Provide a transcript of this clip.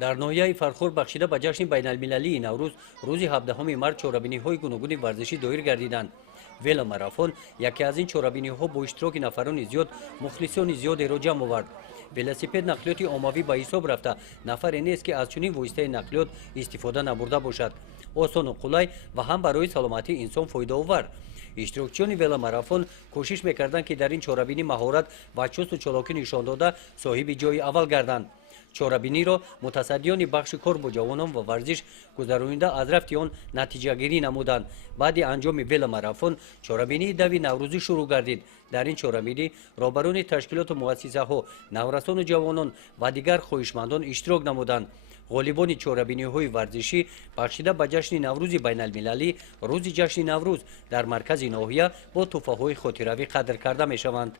дар ноҳияи фархур бахшида ба ҷашни байналмилалии наврӯз рӯзи 17 март чорабиниҳои гуногуни варзишӣ доир гардиданд. веломарафон яке аз ин чорабиниҳо бо иштироки нафарони зиёд мухлисони зиёдеро ҷамъ овард. велосипед нақлиёти оммавӣ ба ҳисоб рафта нафаре нест ки аз чунин воситаи нақлиёт истифода набурда бошад. осону қулай ва ҳам барои саломатии инсон фоидаовар. иштирокчиёни веломарафон кӯшиш мекарданд ки дар ин чорабинӣ маҳорат ва чусту чолокӣ нишон дода соҳиби ҷойи аввал гарданд. чорабиниро мутасаддиёни бахши кор бо ҷавонон ва варзиш гузаронида аз рафти он натиҷагирӣ намуданд. баъди анҷоми веломарафон чорабинии дави наврӯзӣ шурӯъ гардид. дар ин чорабинӣ роҳбарони ташкилоту муассисаҳо, наврасону ҷавонон ва дигар хоҳишмандон иштирок намуданд. ғолибони чорабиниҳои варзишӣ бахшида ба ҷашни наврӯзи байналмилалӣ рӯзи ҷашни наврӯз дар маркази ноҳия бо тӯҳфаҳои хотиравӣ қадр карда мешаванд.